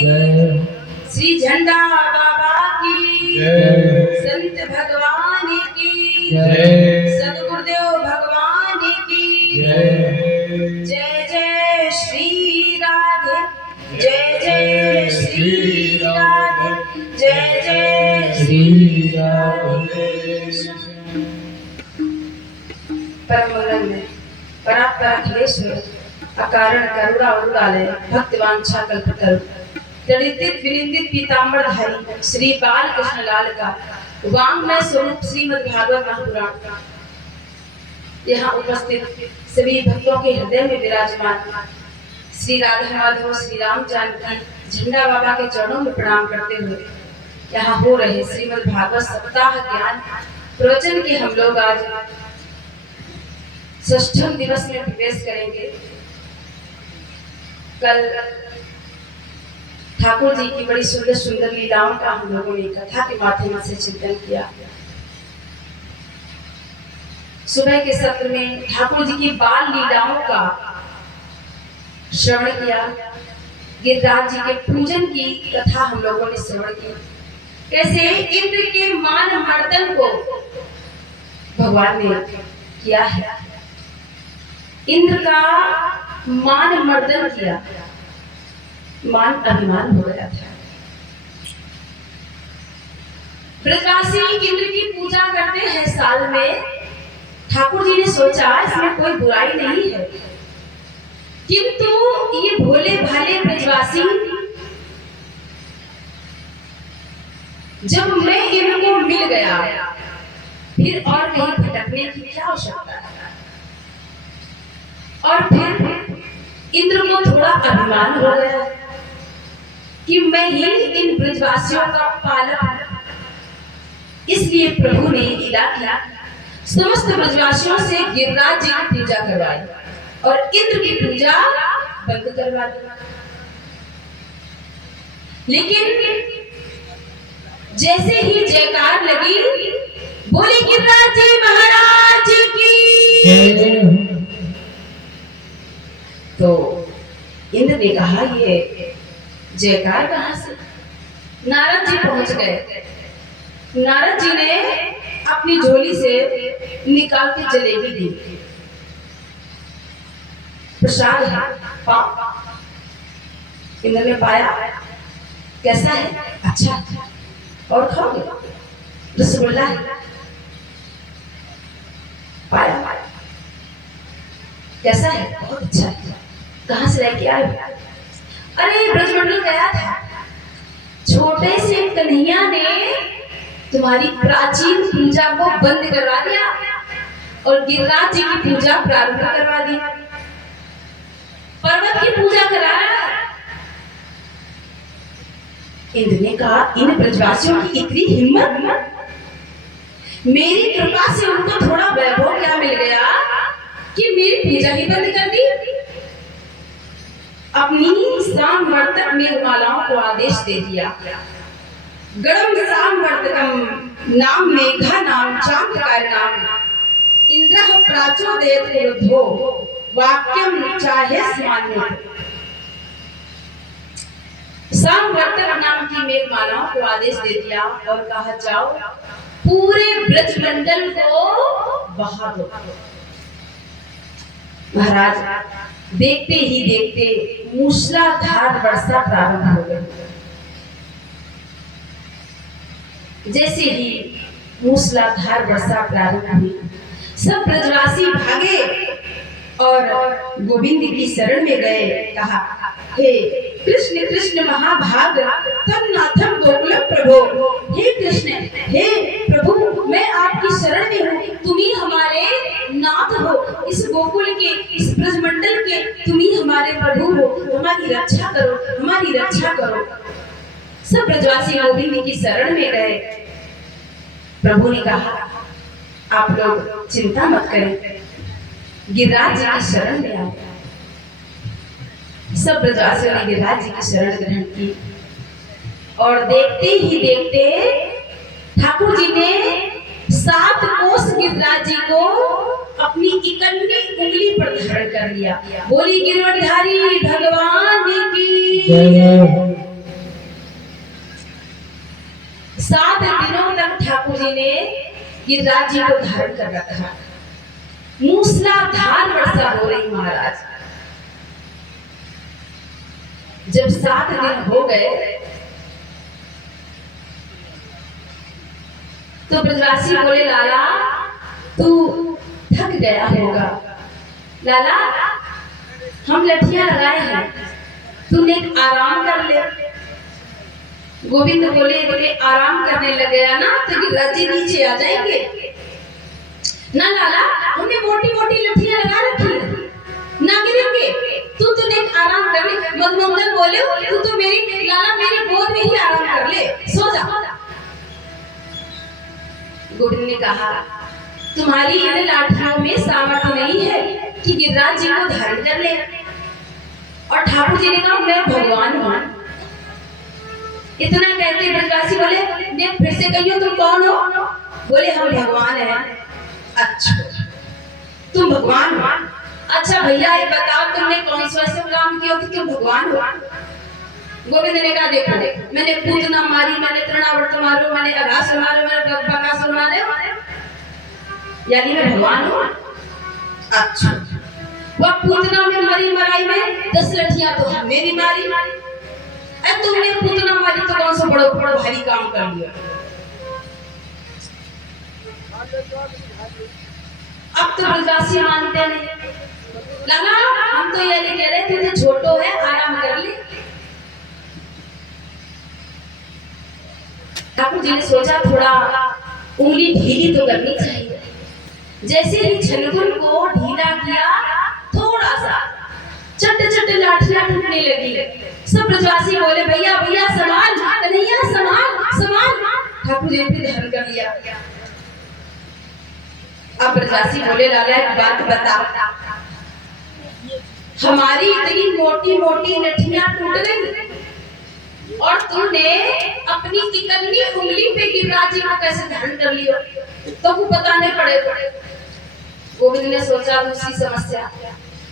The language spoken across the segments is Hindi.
श्री झंडा बाबा की संत भगवान की सदगुरुदेव भगवान की जय जय श्री राधे जय जय श्री राधे जय जय श्री राधे। परम परात्पराखिलेश्वर अकारण करुणा उरुड़ालय भक्तवांछा कल्पतरु तड़ित विनिंदित पीतांबरधारी श्री बालकृष्ण लाल का वाङ्मय स्वरूप श्रीमद् भागवत महापुराण यहाँ उपस्थित सभी भक्तों के हृदय में विराजमान श्री राधा माधव श्री राम जानकी झंडा बाबा के चरणों में प्रणाम करते हुए यहाँ हो रहे श्रीमद् भागवत सप्ताह ज्ञान प्रवचन के हम लोग आज षष्ठम दिवस में प्रवेश करेंगे। कल ठाकुर जी की बड़ी सुंदर सुंदर लीलाओं का हम लोगों ने कथा के माध्यम से चिंतन किया। सुबह के सत्र में ठाकुर जी की बाल लीलाओं का श्रवण किया। गिरिराज जी के पूजन की कथा हम लोगों ने श्रवण की। कैसे इंद्र के मान मर्दन को भगवान ने किया है, इंद्र का मान मर्दन किया, मान अभिमान हो गया था। ब्रजवासी इंद्र की पूजा करते हैं साल में। ठाकुर जी ने सोचा इसमें कोई बुराई नहीं है, किंतु ये भोले भाले ब्रजवासी जब मैं इनको मिल गया फिर और कहीं भटकने की क्या आवश्यकता है। और फिर इंद्र को थोड़ा अभिमान हो गया कि मैं ही इन ब्रजवासियों का पालक, इसलिए प्रभु ने लीला किया, समस्त ब्रजवासियों से गिरिराज जी की पूजा करवाई और इंद्र की पूजा बंद करवा दी। लेकिन जैसे ही जयकार लगी, बोले गिरिराज जी महाराज की, तो इंद्र ने कहा ये जयकार कहां से। नारद जी पहुंच गए। नारद जी ने अपनी झोली से निकाल के जलेबी दी, प्रसाद है। इंद्र ने पाया, कैसा है? अच्छा, और खाओगे? रसगुल्ला है। पाया, कैसा है? बहुत अच्छा है। कहां से लेके आए? अरे ब्रजमंडल गया था, छोटे से कन्हैया ने तुम्हारी प्राचीन पूजा को बंद करवा दिया और गिरिराज जी की पूजा प्रारंभ करवा दी। पर्वत की पूजा करा रहा है। इंद्र ने कहा, इन ब्रजवासियों की इतनी हिम्मत, मेरी कृपा से उनको थोड़ा वैभव क्या मिल गया कि मेरी पूजा ही बंद कर दी। अपनी सामवर्तक मेघमालाओं को आदेश दे दिया, गणम सामवर्तकम नाम मेघा नाम चांद्रकार नाम इंद्रः प्राचोदयत क्रोधो वाक्यम चाहे स्मान्य। सामवर्तक नाम की मेघमालाओं को आदेश दे दिया और कहा, जाओ पूरे ब्रजमंडल को बहा दो। महाराज देखते ही देखते मूसलाधार वर्षा प्रारंभ हो गई। जैसे ही मूसलाधार वर्षा प्रारंभ हुई, सब ब्रजवासी भागे और गोविंद की शरण में गए। कहा, हे कृष्ण कृष्ण महाभाग तम नाथम गोकुल प्रभु, हे कृष्ण, हे प्रभु, मैं आपकी शरण में हूँ, तुम ही हमारे नाथ हो, इस गोकुल के, इस ब्रजमंडल के तुम ही हमारे प्रभु हो, हमारी रक्षा करो, हमारी रक्षा करो। सब ब्रजवासी गोविंद की शरण में गए। प्रभु ने कहा, आप लोग चिंता मत करें, गिरिराज जी की शरण में आओ। सब ब्रजवासियों ने गिरिराज जी की शरण ग्रहण की और देखते ही देखते ठाकुर जी ने 7 कोस गिरिराज जी को अपनी इकन्नी उंगली पर धारण कर लिया। बोली गिरवटधारी भगवान की। ने गिरिराज जी को धारण कर रखा। मूसलाधार वर्षा हो रही महाराज। जब 7 दिन हो गए तो ब्रजवासी बोले, लाला तू थक गया होगा, लाला हम लठियां लगाए हैं, तूने आराम कर ले। गोविंद बोले आराम करने लग गया ना तो गिरिराज जी नीचे आ जाएंगे ना। लाला हमने मोटी मोटी लठियां लगा रखी है, ना गिरेंगे, तूने आराम कर ले। मदमंगल बोले, तू तो मेरी लाला मेरी गोद में ही आराम कर ले, सो जा। गोविंद ने कहा, तुम्हारी इन लाठियों में सामर्थ्य नहीं है कि गिरिराज जी को धारण कर ले। और ठाकुर जी ने कहा, मैं भगवान हूं। इतना कहते ब्रजवासी बोले, देख फिर से कहियो तुम कौन हो? बोले हम भगवान हैं। अच्छा तुम भगवान हो? अच्छा भैया ये बताओ तुमने कौन सा ऐसा काम किया कि तुम भगवान हो? गोविंद ने कहा, देखो मैंने पूतना मारी, मैंने तृणावर्त मारो, मैंने अघासुर मारो, मैंने बकासुर मारे, यानी मैं भगवान हूं। अच्छा वह पूतना में मरी मराई में 10 लठियां तो हमने भी मारी, अब तुमने पूतना मारी तो कौन सा बड़ा बड़ा भारी काम कर लिया। अब तो ब्रजवासी मानते नहीं। लाला हम तो ये नहीं कह रहे थे, छोटो है आराम कर ले। ठाकुर जी ने सोचा थोड़ा उंगली ढीली तो करनी चाहिए। जैसे ही छलगुन को ढीला किया, थोड़ा सा चट चट लाठियां टूटने लगी। सब ब्रजवासी बोले, भैया भैया संभाल, कन्हैया संभाल संभाल। ठाकुर जी ने धारण कर लिया। अब ब्रजवासी बोले, लाला एक बात बता, हमारी इतनी मोटी मोटी लठियां टूट गई और तुमने अपनी इकन्नी उंगली पे गिरिराज जी को कैसे धारण कर लिया, तो वो बताने पड़ेगा। गोविंद ने सोचा दूसरी समस्या,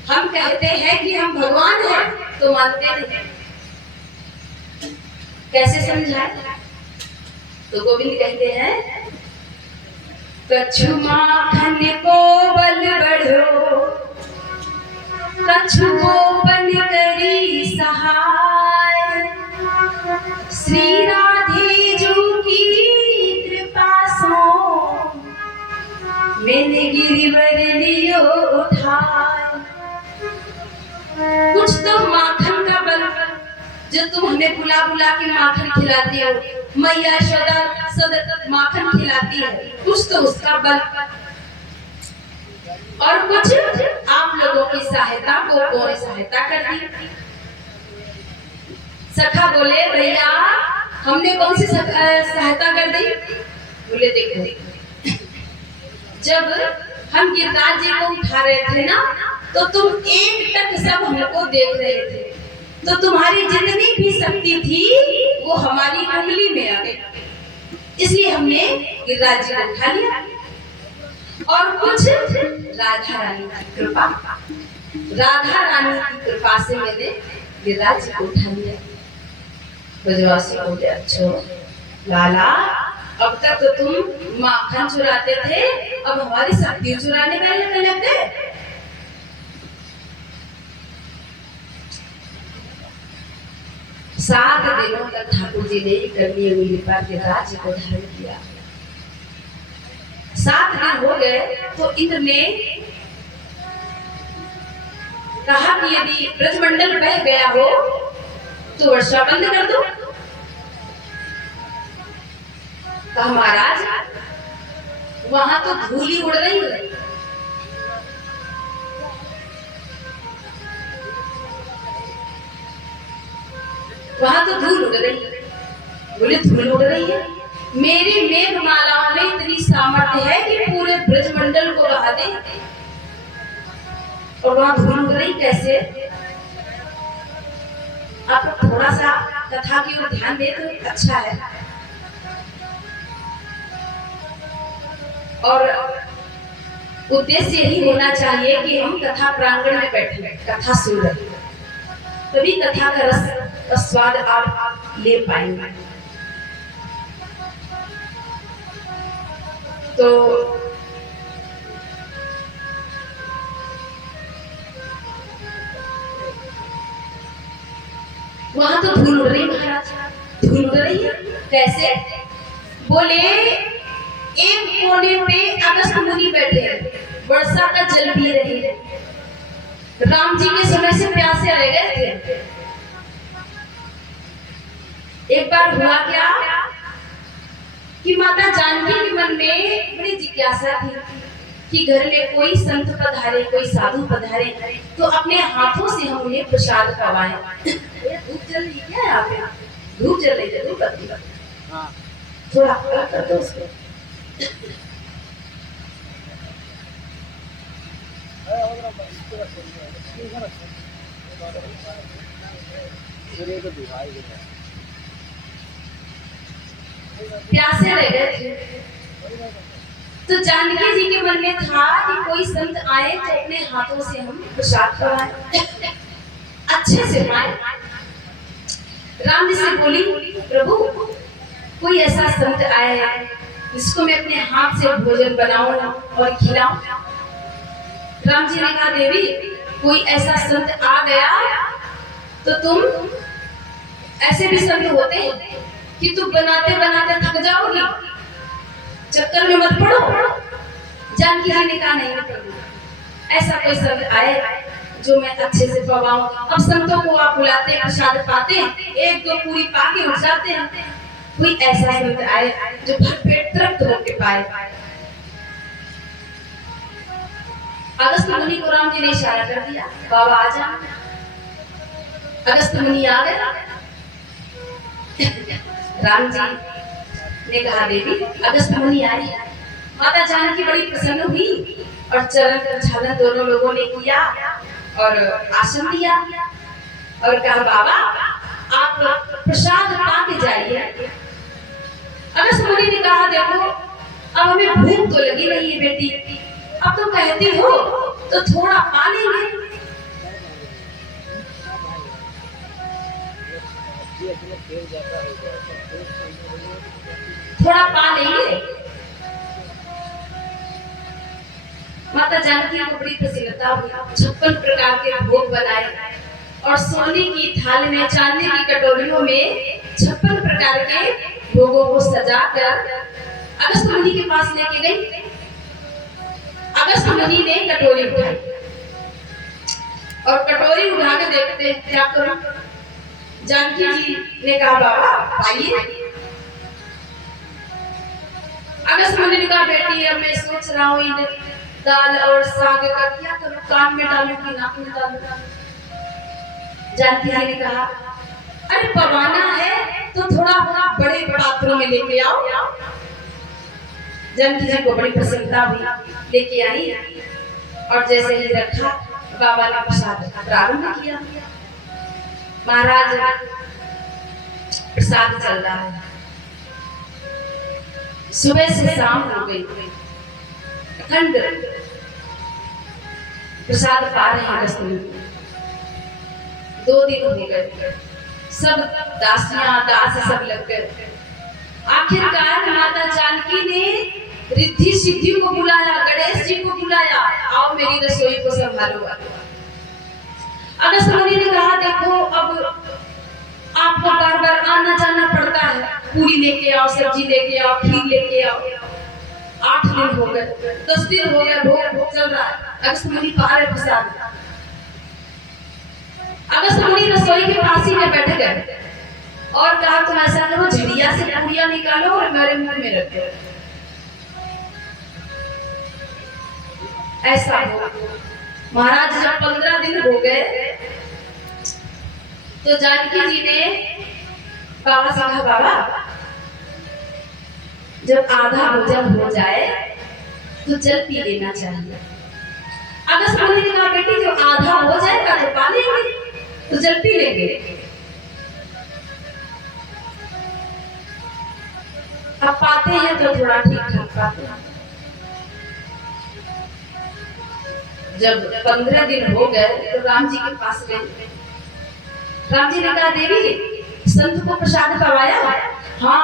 हम कहते हैं कि हम भगवान हैं तो मानते नहीं, कैसे समझाए? तो गोविंद कहते हैं, कछु माखन को बल बढ़ो, कछु गोपन करी सहाय, श्री राधे जो की कृपा सो, मैंने गिरिवर लियो उठाए। कुछ तो माखन का बल, जो तुम हमें बुला बुला के माखन खिलाती हो, मैया यशोदा सदा माखन खिलाती है, कुछ तो उसका बल, और कुछ आप लोगों की सहायता को कौन सहायता कर दी। सखा बोले, भैया हमने कौन सी सहायता कर दी? बोले देखो, जब हम गिरिराज जी को उठा रहे थे ना, तो तुम एक टक सब हमको देख रहे थे, तो तुम्हारी जितनी भी शक्ति थी वो हमारी उंगली में आ गई, इसलिए हमने गिरिराज जी को उठा लिया। और कुछ राधा रानी की कृपा, राधा रानी की कृपा से मैंने गिरिराज जी को उठा लिया। ब्रजवासी बोले, अच्छा लाला अब तक तो तुम माखन चुराते थे, अब हमारी शक्ति चुराने का लग गए। सात दिनों तक ठाकुर जी ने करनी हुई कृपा गिरिराज जी को धारण किया। 7 दिन हो गए तो इंद्र ने कहा कि यदि ब्रजमंडल बह गया हो तो वर्षा बंद कर दो। कहा महाराज वहां तो धूल ही उड़ रही है, वहां तो धूल उड़ रही है। बोले धूल उड़ रही है, मेरी मेघमालाओं में इतनी सामर्थ्य है कि पूरे ब्रजमंडल को बहा दे, और वहां धूल उड़ रही कैसे? आप थोड़ा सा कथा की ओर ध्यान दे तो अच्छा है। और उद्देश्य यही होना चाहिए कि हम कथा प्रांगण में बैठे कथा सुन रहे, तभी कथा का रस का स्वाद आप ले पाएंगे। तो वहां तो धूल उड़ रही महाराज, धूल उड़ रही है। कैसे? बोले एक कोने पे अगस्त मुनि बैठे वर्षा का जल पी रहे हैं। राम जी के समय से प्यासे रह गए थे। एक बार हुआ क्या कि माता जानकी के मन में बड़ी जिज्ञासा थी कि घर में कोई संत पधारे, कोई साधु पधारे तो अपने हाथों से हम उन्हें प्रसाद खवाएं। धूप जल रही क्या यहाँ पे? धूप जल रही है, धूप बत्ती थोड़ा कर दो उसको। प्यासे रह गए थे तो जानकी जी के मन में था कि कोई संत आए तो अपने हाथों से हम प्रसाद खवाएं, अच्छे से खाएं। राम जी से बोली, प्रभु कोई ऐसा संत आया है जिसको मैं अपने हाथ से भोजन बनाऊं और खिलाऊं। राम जी ने कहा, देवी कोई ऐसा संत आ गया तो तुम, ऐसे भी संत होते हैं कि तुम बनाते बनाते थक जाओगी, चक्कर में मत पड़ो। जानकी जी ने कहा, नहीं प्रभु, ऐसा कोई संत आए जो मैं अच्छे से पवाऊं। अब संतों को आप बुलाते हैं, प्रसाद पाते हैं, एक दो पूरी पाके उठ जाते हैं। कोई ऐसा संत आए जो भर पेट तृप्त होके पाए। अगस्त मुनि को राम जी ने इशारा कर दिया, बाबा आ जा। अगस्त मुनि आ गए। राम जी ने कहा, देवी अगस्त मुनि आई। माता जानकी बड़ी प्रसन्न हुई और चरण प्रक्षालन दोनों लोगों ने किया और आसन दिया और कहा, बाबा आप प्रसाद पाके जाइए। अगस्त मुनि ने कहा, देखो अब हमें भूख तो लगी नहीं है बेटी, अब तुम कहती हो तो थोड़ा पा लेंगे। थोड़ा पा लेंगे। माता जानकी को बड़ी प्रसन्नता हुई। 56 प्रकार के भोग बनाए और सोने की थाली में, चांदी की कटोरियों में 56 प्रकार के भोगों को सजाकर अगस्त मुनि के पास लेके गई। अगस्त मुनि ने कटोरी उठाई और कटोरी उठा के देखते क्या करूं। जानकी जी ने कहा, बाबा आइए। अगस्त मुनि ने कहा, बेटी अब मैं सोच रहा हूँ इधर दाल और साग का क्या करूं, कान में डालूं कि नाक में डालूं। जानकी जी ने कहा, अरे पवाना है तो थोड़ा बड़े पात्रों में लेके आओ। जानकी जी को बड़ी प्रसन्नता हुई, लेके आई और जैसे ही रखा बाबा ने प्रसाद प्रारंभ किया। महाराज प्रसाद चल रहा है, सुबह से शाम हो गई, अखंड प्रसाद पा रहे हैं। अगस्त मुनि 2 दिन हो गए, सब दासियां दास सब लग गए। आखिरकार माता जानकी ने रिद्धि सिद्धि को बुलाया, गणेश जी को बुलाया, आओ मेरी रसोई को संभालो। अगस्त मुनि ने कहा, देखो अब आपको बार बार आना जाना पड़ता है, पूरी लेके आओ, सब्जी लेके आओ, खीर लेके आओ। 8 दिन हो गए, 10 दिन हो गए, भोग चल रहा है। अगस्त मुनि पा रहे प्रसाद। अगस्त मुनि रसोई के पास ही में बैठ गए और कहा, तुम ऐसा करो, झड़िया से पूरियां निकालो और मेरे मुंह में रखो। ऐसा हो। महाराज जब 15 दिन हो गए तो जानकी जी ने बाबा से कहा, बाबा जब आधा भोजन हो जाए तो जल पी लेना चाहिए। अगस्त मुनि ने कहा, बेटी जब आधा हो जाएगा तो पा लेंगे, तो जल पी लेंगे। अब पाते हैं तो थोड़ा ठीक ठाक पाते हैं। जब 15 दिन हो गए तो राम जी के पास गए। राम जी ने कहा, देवी संत को प्रसाद करवाया? हाँ,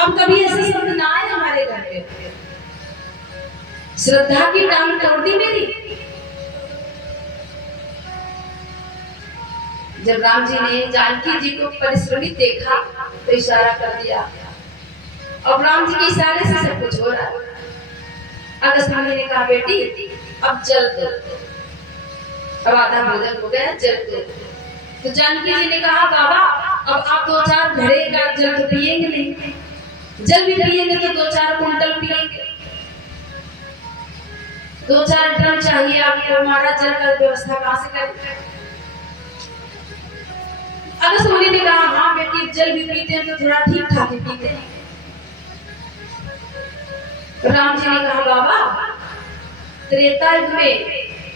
अब कभी ऐसे संत ना आए हमारे घर पे। श्रद्धा की टांग तोड़ दी मेरी। जब राम जी ने जानकी जी को परिश्रमित देखा तो इशारा कर दिया। अब राम जी के इशारे से सब कुछ हो रहा है। अगस्त मुनि ने कहा बेटी अब जल दो, अब आधा भोजन हो गया, जल दो। तो जानकी जी ने कहा बाबा अब आप 2-4 घड़े का जल तो पिएंगे नहीं, जल भी पिएंगे तो 2-4 कुंटल पिएंगे, 2-4 ड्रम चाहिए आपको, हमारा जल का व्यवस्था कहाँ से करें। अगस्त मुनि ने कहा हाँ बेटी जल भी पीते हैं तो थोड़ा ठीक ठाक ही पीते हैं। राम जी ने कहा बाबा त्रेता युग में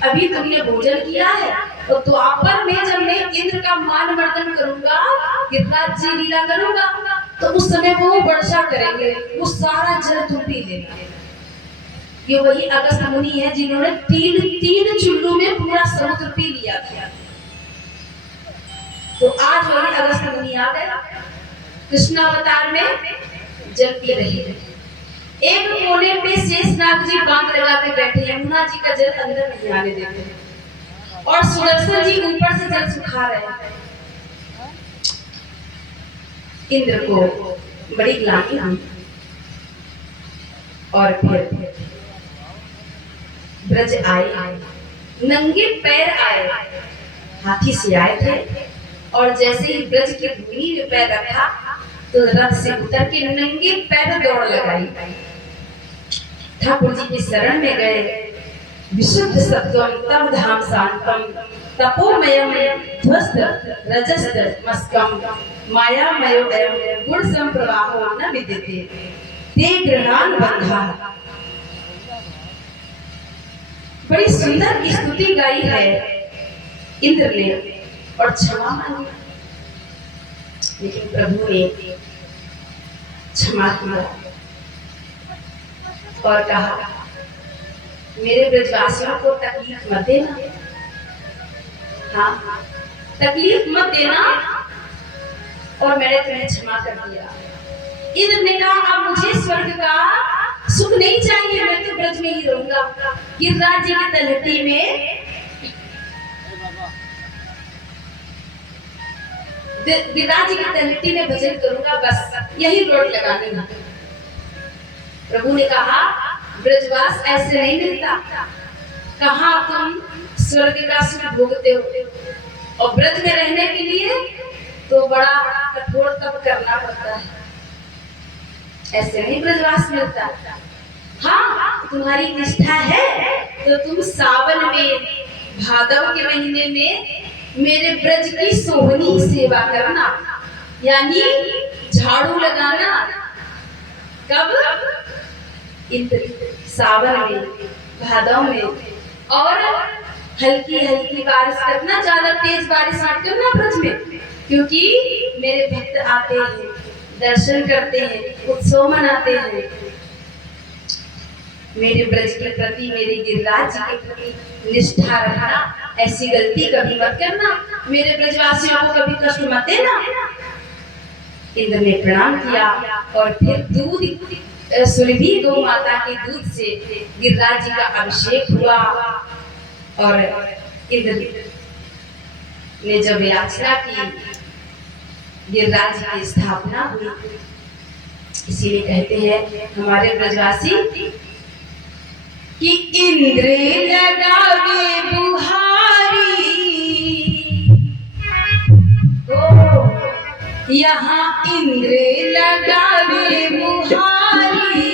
अभी तुमने भोजन किया है तो द्वापर में जब मैं इंद्र का मान मर्दन करूंगा, गिरिराज जी लीला करूंगा तो उस समय वो वर्षा करेंगे, वो सारा जल तुम पी लेना। ये वही अगस्त मुनि है जिन्होंने तीन चुल्लू में पूरा समुद्र पी लिया था। तो आज वही अगस्त मुनि आ गए, कृष्णावतार में जल पी रही है। एक कोने पे शेषनाग जी बांध लगा के बैठे, यमुना जी का जल अंदर नहीं आने देते और सुदर्शन जी ऊपर से जल सुखा रहे हैं। इंद्र को बड़ी ग्लानि हुई और फिर ब्रज आए, नंगे पैर आए, हाथी से आए थे और जैसे ही ब्रज की भूमि में पैर रखा तो रथ से उतर के नंगे पैर दौड़ लगाई, ठाकुर जी की शरण में गए। विशुद्ध सत्वम तम धाम शांतम तपोमयम ध्वस्त रजस्त मस्कम मायामयो अयम गुण संप्रवाहो न विद्यते ते गृहान बंधा। बड़ी सुंदर स्तुति गाई है इंद्र ने और क्षमा मांगी, लेकिन प्रभु ने क्षमा किया और कहा मेरे ब्रजवासियों को तकलीफ मत देना, हाँ तकलीफ मत देना और मैंने तुम्हें क्षमा कर दिया। इंद्र ने कहा अब मुझे स्वर्ग का सुख नहीं चाहिए, मैं तो ब्रज में ही रहूंगा, गिरिराज जी की तलहटी में गिरिराज जी की तलहटी में भजन करूंगा, बस यही रोड लगाने में। प्रभु ने कहा ब्रजवास ऐसे नहीं मिलता, कहाँ तुम स्वर्ग का सुख भोगते हो और ब्रज में रहने के लिए तो बड़ा कठोर तप करना पड़ता है, ऐसे नहीं ब्रजवास मिलता। हाँ तुम्हारी निष्ठा है तो तुम सावन में भादव के महीने में मेरे ब्रज की सोहनी सेवा करना, यानी झाड़ू लगाना। कब? सावन में, भादव में, और हल्की हल्की बारिश करना, ज्यादा तेज बारिश मत करना ब्रज में, क्योंकि मेरे भक्त आते हैं, दर्शन करते हैं, उत्सव मनाते हैं। मेरे ब्रज के प्रति, मेरे गिरिराज जी के प्रति निष्ठा रखना, ऐसी गलती कभी मत करना, मेरे ब्रजवासियों को कभी कष्ट मत देना। इंद्र ने प्रणाम किया और फिर दूध सुरभि गौ माता के दूध से गिरिराज जी का अभिषेक हुआ और इंद्र ने जब याचना की गिरिराज जी की स्थापना हुई। इसीलिए कहते हैं हमारे ब्रजवासी कि इंद्र लगावे बुहारी, यहाँ इंद्र लगावे बुहारी,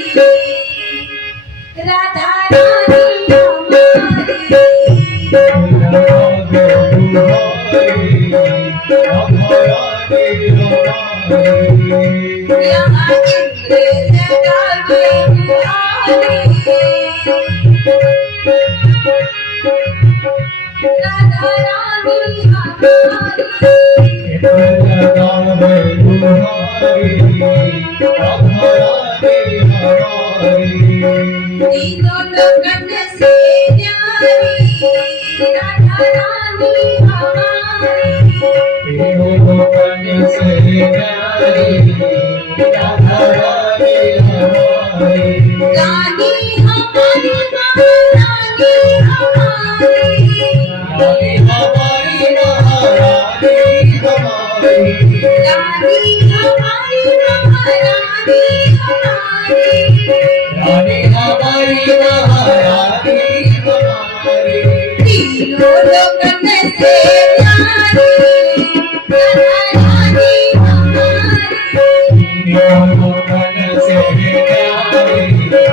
राधा रानी यहाँ इंद्र लगावे बुहारी, राधा रानी तीनों लोकन से न्यारी, राधा रानी हमारी, तीनों लोकन से न्यारी, राधा रानी हमारी, रानी हमारी। रानी हमारी महारानी हमारी तीनों लोगन से प्यारी रानी हमारी। तीनों लोगन से प्यारी राधा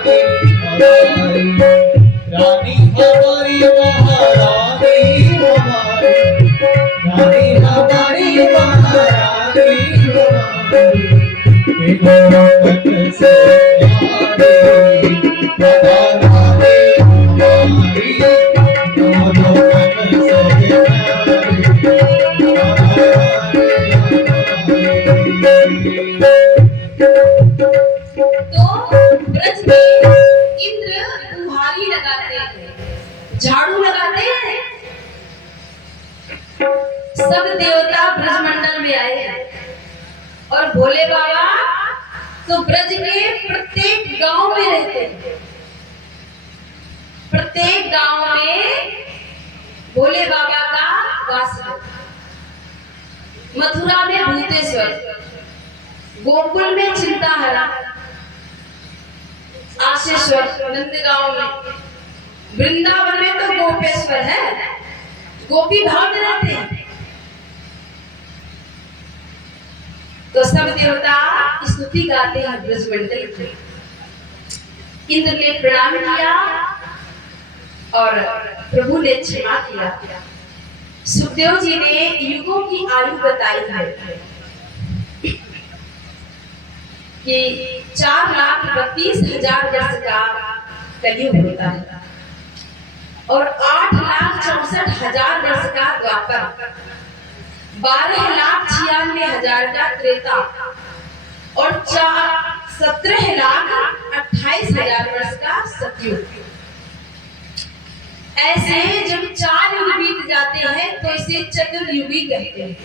रानी रानी हमारी महारानी हमारी रानी हमारी महारानी हमारी तीनों लोगन से प्यारी राधा रानी हमारी तीनों लोगन से प्यारी राधा रानी तो ब्रज में इंद्र बुहारी लगाते हैं, झाड़ू लगाते हैं। सब देवता ब्रजमंडल में आए हैं और भोले बाबा तो ब्रज के प्रत्येक गांव में रहते हैं। प्रत्येक गांव में भोले बाबा का वास है। मथुरा में भूतेश्वर, गोकुल में चिंताहरा, आशीश्वर नंदगांव में, वृंदावन में तो गोपेश्वर है, गोपी भाव में रहते हैं। तो सब देवता स्तुति गाते हैं ब्रजमंडल की। इंद्र ने प्रणाम किया और प्रभु ने क्षमा किया। सुखदेव जी ने युगों की आयु बताई है कि 4,32,000 वर्ष का कलयुग होता है और 8,64,000 वर्ष का द्वापर, 12,96,000 का त्रेता और 17,28,000 वर्ष का सतयुग। ऐसे जब 4 युग बीत जाते हैं तो इसे चतुर्युगी कहते हैं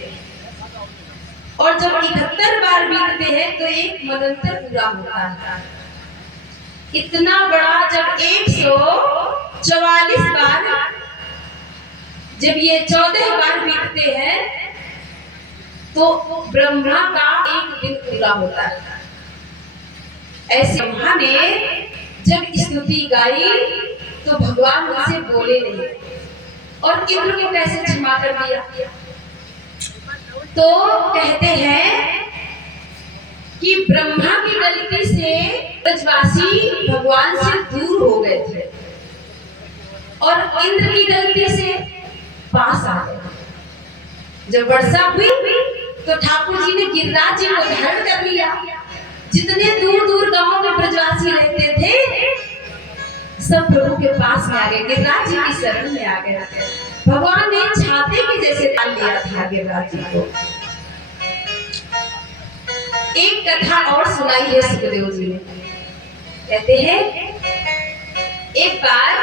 और जब 71 बार बीतते हैं तो एक मनंतर पूरा होता है। इतना बड़ा जब 144 बार, जब ये 14 बार बीतते हैं तो ब्रह्मा का एक दिन पूरा होता है। ऐसे ब्रह्मा ने जब स्तुति गाई तो भगवान उनसे बोले नहीं और इंद्र को कैसे क्षमा कर दिया? तो कहते हैं कि ब्रह्मा की गलती से ब्रजवासी भगवान से दूर हो गए थे और इंद्र की गलती से पास आ गए। जब वर्षा हुई तो ठाकुर जी ने गिरिराज जी को धारण कर लिया। जितने दूर दूर गांवों में ब्रजवासी रहते थे सब प्रभु के पास में आ गए, गिरिराज जी की शरण में आ गए। भगवान ने छाते के जैसे डाल लिया था गिरिराज जी को। एक कथा और सुनाई है सुखदेव जी ने। कहते हैं एक बार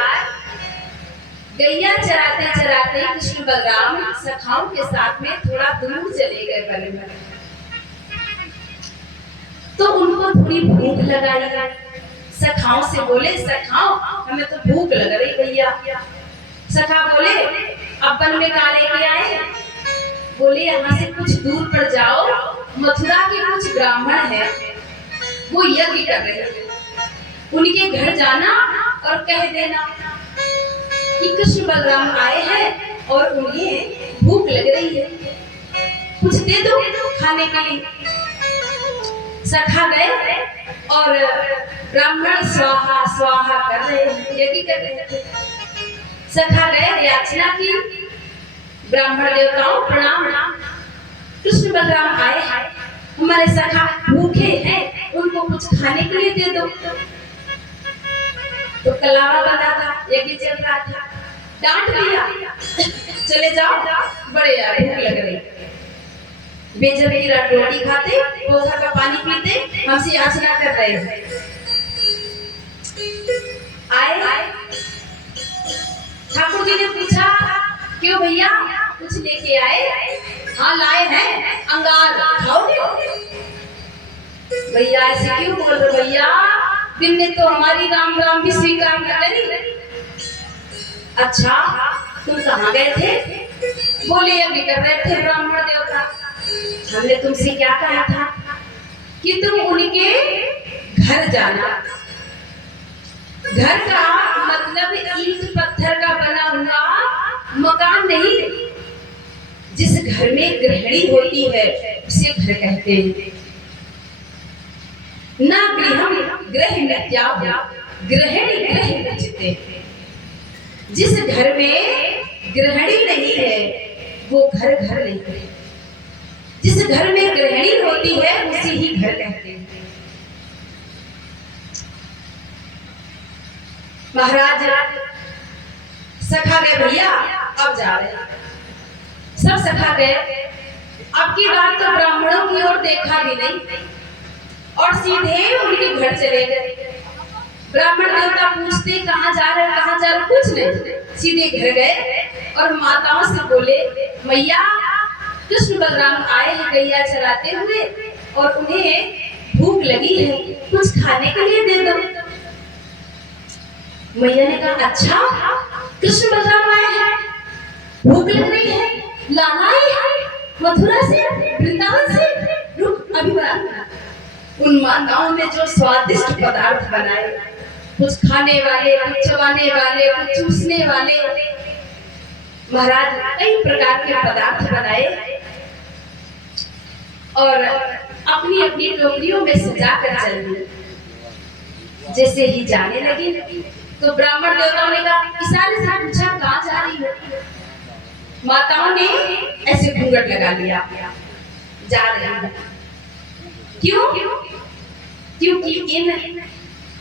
गैया चराते चराते कृष्ण बलराम सखाओं के साथ में थोड़ा दूर चले गए वन में। तो उनको थोड़ी भूख लगाई। सखाओं से बोले, सखाओ हमें तो भूख लग रही भैया। सखा बोले अब वन में का लेके आए? बोले यहाँ से कुछ दूर पर जाओ, मथुरा के कुछ ब्राह्मण हैं, वो यज्ञ कर रहे हैं, उनके घर जाना और कह देना कि कृष्ण बलराम आए हैं और उन्हें भूख लग रही है, कुछ दे दो खाने के लिए। सखा गए और ब्राह्मण स्वाहा स्वाहा कर रहे हैं, यज्ञ कर रहे थे। सखा गए, याचना की, ब्राह्मण देवताओं प्रणाम, कृष्ण बलराम आए हैं, हमारे सखा भूखे हैं, उनको कुछ खाने के लिए दे दो। तो कलावा बना था, यज्ञ चल रहा था, डांट दिया, चले जाओ, बड़े यार भूख लग रही, बेजती की रोटी खाते, पौधा का पानी पीते, हमसे याचना कर रहे हैं। आए ठाकुर जी ने पूछा, क्यों भैया कुछ लेके आए? हाँ लाए हैं, अंगार खाओगे? भैया ऐसे क्यों बोल रहे? भैया दिन ने तो हमारी राम राम भी स्वीकार न करी। अच्छा तुम कहाँ गए थे? बोले यज्ञ कर रहे थे ब्राह्मण देवता। हमने तुमसे क्या कहा था कि तुम उनके घर जाना। घर का मतलब ईंट पत्थर का बना हुआ मकान नहीं, जिस घर में गृहिणी होती है उसे घर कहते हैं। ना गृहम गृह मिथ्या, गृहिणी गृह उच्यते। जिस घर में गृहिणी नहीं है वो घर घर नहीं है। जिस घर में गृहिणी होती है उसी ही घर कहते हैं। महाराज सखा गए, भैया अब जा रहे हैं। सब सखा गए। अब की बात तो ब्राह्मणों की ओर देखा भी नहीं और सीधे उनके घर चले गए। ब्राह्मण देवता पूछते कहाँ जा रहे, कहाँ जा रहे, कुछ नहीं, सीधे घर गए और माताओं से बोले, मैया कृष्ण बलराम आए हैं गैया चराते हुए और उन्हें भूख लगी है, कुछ खाने के लिए दे दो। मैया ने कहा, अच्छा कृष्ण बलराम आए हैं, भूख लग रही है, लाना ही है मथुरा से, वृंदावन से, रुक अभी बना। उन माताओं ने जो स्वादिष्ट पदार्थ बनाए, कुछ खाने वाले, कुछ चबाने वाले, कुछ चूसने वाले, महाराज कई प्रकार के पदार्थ बनाए और अपनी अपनी टोकरियों में सजा कर चल दी। जैसे ही जाने लगी तो ब्राह्मण देवताओं ने कहा, इशारे से पूछा कहाँ जा रही हो? माताओं ने ऐसे घूंघट लगा लिया, जा रही है। क्यों? क्योंकि इन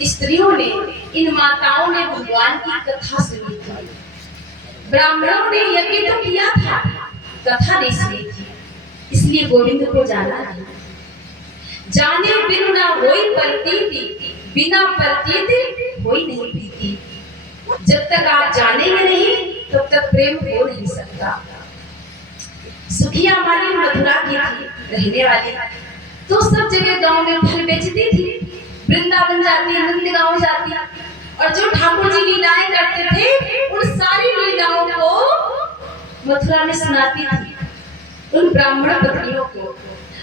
स्त्रियों ने, इन माताओं ने भगवान की कथा सुनी थी। ब्राह्मणों ने यज्ञ तो किया था, कथा नहीं सुनी थी, इसलिए गोविंद को जाना है। जाने बिन ना होई प्रतीति, बिना प्रतीति होई नहीं प्रीति। जब तक आप जानेंगे नहीं तब तक प्रेम हो नहीं सकता। सुखिया माली मथुरा की थी रहने वाली, तो सब जगह गांव में फल बेचती थी, वृंदावन जाती, नंद गांव जाती और जो ठाकुर जी लीलाएं करते थे उन सारी लीलाओं को मथुरा में सुनाती थी उन ब्राह्मण पत्नियों को।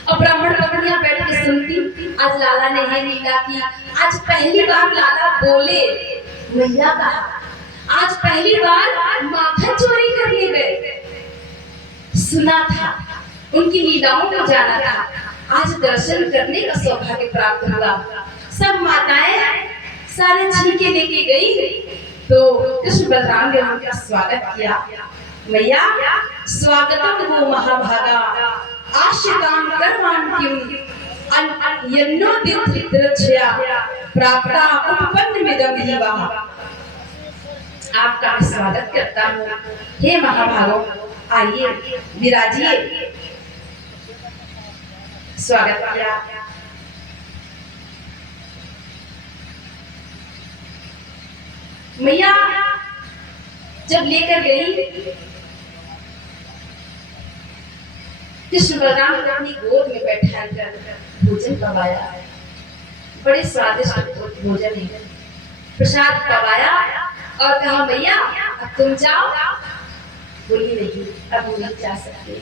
और ब्राह्मण पत्नियां बैठ के सुनती, आज लाला ने ये लीला की, आज पहली बार लाला बोले, मैया कहा, आज पहली बार माखन चोरी करने गए। सुना था, उनकी लीलाओं को जाना था, आज दर्शन करने का सौभाग्य प्राप्त हुआ। सब माताएं सारे छीके लेके गई तो कृष्ण बलराम ने उनका स्वागत किया। मैया स्वागतम वो महाभागा, आश्रिताम कर्माण क्यों यन्नो दित्रच्छया प्राप्ता उपपन्न मिदम जीवाः। आपका स्वागत करता हूँ, हे महाभागों, आइए विराजिए। स्वागत किया। मैया जब लेकर गई कृष्ण बलराम को अपनी गोद में बैठाकर भोजन पवाया। बड़े स्वादिष्ट भोजन है, प्रसाद पवाया और कहा, मैया अब तुम जाओ। बोली नहीं, अब नहीं जा सकते,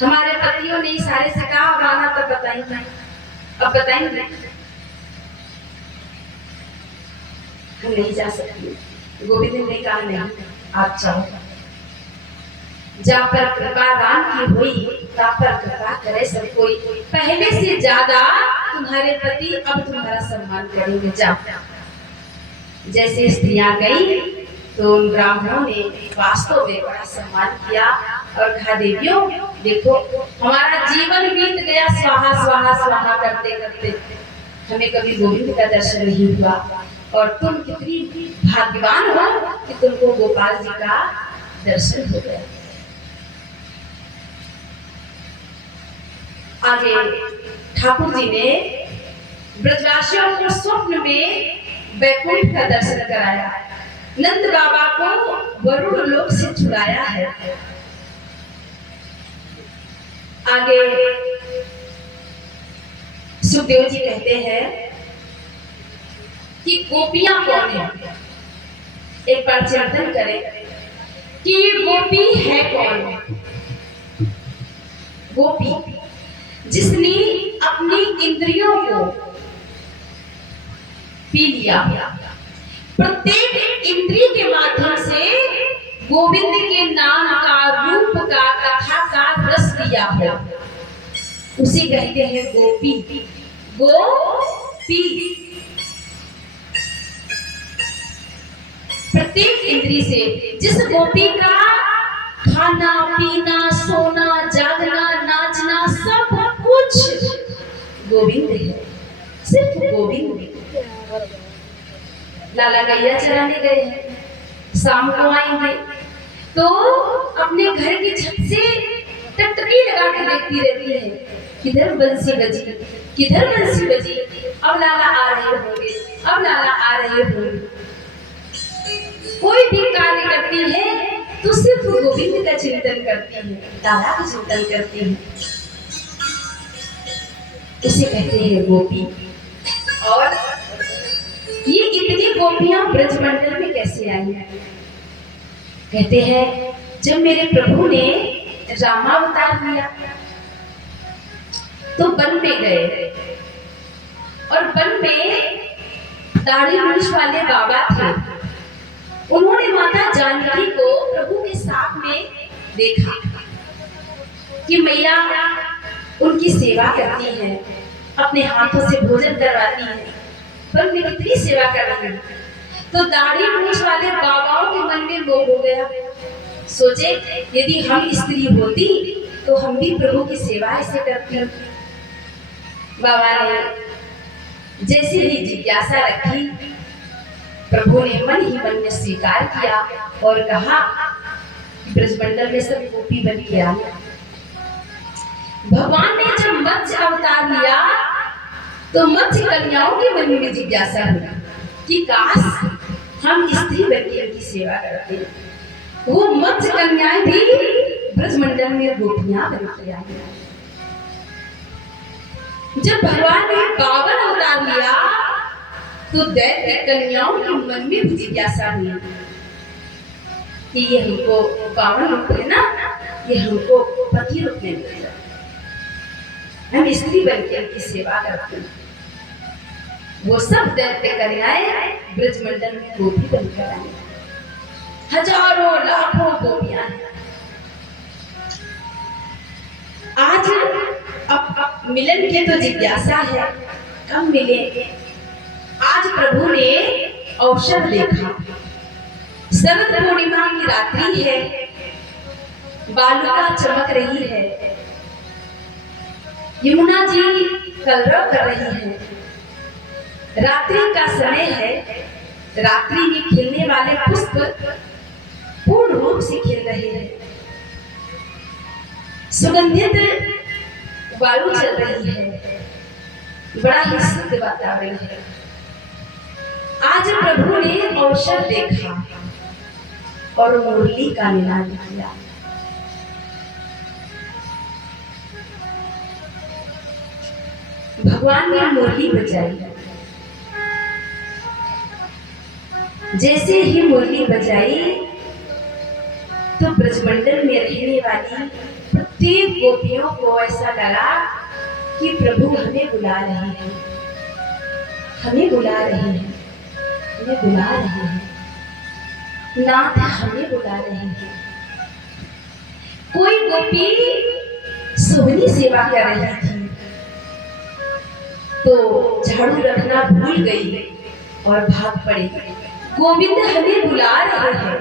हमारे पतियों ने इशारे से कहा अब आना, तब बताएंगे, अब बताएंगे, हम नहीं जा सकते। गोविंद ने कहा, नहीं आप जाओ, जा पर कृपा राम की हुई, ता पर कृपा करे सब कोई। पहले से ज्यादा तुम्हारे पति अब तुम्हारा सम्मान करेंगे, जाओ। जैसे स्त्रियां गई तो उन ब्राह्मणों ने वास्तव में बड़ा सम्मान किया और कहा, देवियों देखो हमारा जीवन बीत गया स्वाहा स्वाहा स्वाहा करते करते, हमें कभी गोविंद का दर्शन नहीं हुआ, और तुम कितनी भाग्यवान हो कि तुमको गोपाल जी का दर्शन हो गया। आगे ठाकुर जी ने ब्रजवासियों को स्वप्न में वैकुंठ का दर्शन कराया, नंद बाबा को वरुण लोक से छुड़ाया है। आगे सुखदेव जी कहते हैं कि गोपियां कौन है, एक बार चिंतन करें कि ये गोपी है कौन। गोपी जिसने अपनी इंद्रियों को पी लिया, प्रत्येक इंद्रिय के माध्यम से गोविंद के नाम का, रूप का, कथा का रस लिया है, उसे कहते हैं गोपी। गोपी प्रत्येक इंद्रिय से, जिस गोपी का खाना पीना सोना जागना नाचना सब कुछ गोविंद है, सिर्फ गोविंद। लाला गैया चराने गए हैं, शाम को आएंगे तो अपने घर की छत से टकटकी लगा के देखती रहती है, किधर बंसी बजी, किधर बंसी बजी, अब लाला आ रहे होंगे, अब लाला आ रहे होंगे। कोई भी कार्य करती है तो सिर्फ गोविंद का चिंतन करती है, लाला का चिंतन करती है, इसे कहते हैं गोपी। और ये इतनी गोपियां ब्रजमंडल में कैसे आई? कहते हैं जब मेरे प्रभु ने रामावतार लिया तो वन में गए, और वन में दाढ़ी मूछ वाले बाबा थे, उन्होंने माता जानकी को प्रभु के साथ में देखा कि मैया उनकी सेवा करती है, अपने हाथों से भोजन करवाती है, पर मैं कितनी सेवा कर रही हूँ। तो दाढ़ी मूछ वाले बाबाओं के मन में मोह हो गया, सोचे यदि हम स्त्री होती तो हम भी प्रभु की सेवा ऐसे करती। बाबा ने जैसे ही जिज्ञासा रखी, प्रभु ने मन ही मन में स्वीकार किया और कहा कि ब्रजमंडल में सब गोपी बन के आए। भगवान ने जब मत्स्य अवतार लिया तो मत्स्य कन्याओं के मन में जिज्ञासा हुई कि काश हम स्त्री बनके उनकी सेवा करते। वो मत्स्य कन्याएं भी ब्रजमंडल में गोपियां बन के आई। जब भगवान ने 52 अवतार लिया तो दैत्य कन्याओं के मन में भी जिज्ञासा हुई कि ये हमको 52 रूप है ना, ये हमको पति रूप में मिल जाए, हम स्त्री बनके उनकी सेवा करते हैं। वो सब दैत्य कन्याएं ब्रजमंडल में गोपी बनकर आई, हजारों लाखों गोपियां। आज अब मिलन की तो जिज्ञासा है, कब मिलेंगे। आज प्रभु ने अवसर देखा, शरद पूर्णिमा की रात्रि है, बालुका चमक रही है, यमुना जी कलरव कर रही है, रात्रि का समय है, रात्रि में खिलने वाले पुष्प पूर्ण रूप से खिल रहे हैं, सुगंधित वायु चल रही है, बड़ा ही शुद्ध वातावरण है। आज प्रभु ने अवसर देखा और मुरली का निनाद किया। भगवान ने मुरली बजाई, जैसे ही मुरली बजाई तो ब्रजमंडल में रहने वाली प्रत्येक गोपियों को ऐसा लगा कि प्रभु हमें बुला रहे हैं, हमें बुला रहे हैं, हमें बुला रहे हैं, नाथ हमें बुला रहे हैं। कोई गोपी सुबनी सेवा कर रही थी, तो झाड़ू रखना भूल गई और भाग पड़ी। गोविंद हमें बुला रहे हैं,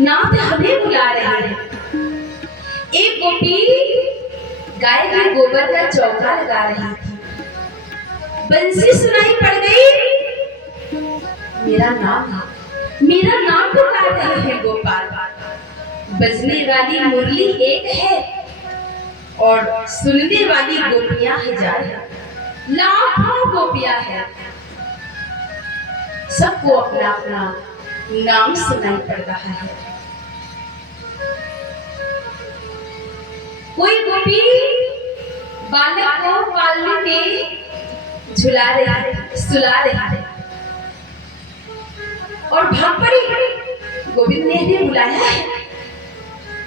नाथ हमें बुला रहे हैं। एक गोपी गाय के गोबर का चौका लगा रही थी। बंसी सुनाई पड़ गई, मेरा नाम पुकार रहे हैं गोपाल। बजने वाली मुरली एक है और सुनने वाली गोपियां हजार हैं, लाखों गोपियां हैं। सबको अपना अपना नाम सुनाई पड़ रहा है। कोई गोपी बालक को पालने में झुला रही है, सुला रही है और भाग पड़ी। गोविंद ने भी बुलाया है,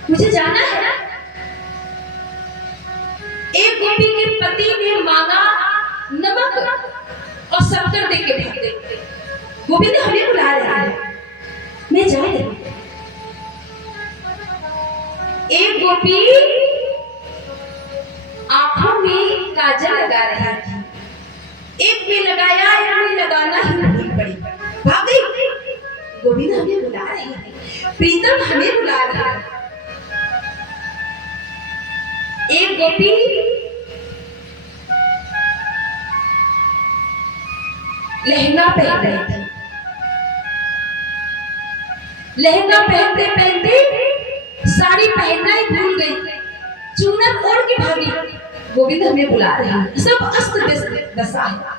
मुझे जाना है। एक गोपी के पति ने मांगा नमक और शक्कर दे के भाग गई। गोविंद हमें बुला रहे हैं, मैं जा रही हूं। एक गोपी आंखों में काजल लगा रही थी, एक में लगाया, एक में लगाना ही भूल पड़ी, भाग गई। गोविंद हमें बुला रहे हैं, प्रीतम हमें बुला रहे हैं। एक गोपी लहंगा पहन रही थी, लहंगा पहनते पहनते साड़ी पहनना ही भूल गई, चूनर ओढ़ के भागी। गोविंद हमें बुला रहे हैं, सब अस्त व्यस्त दशा है।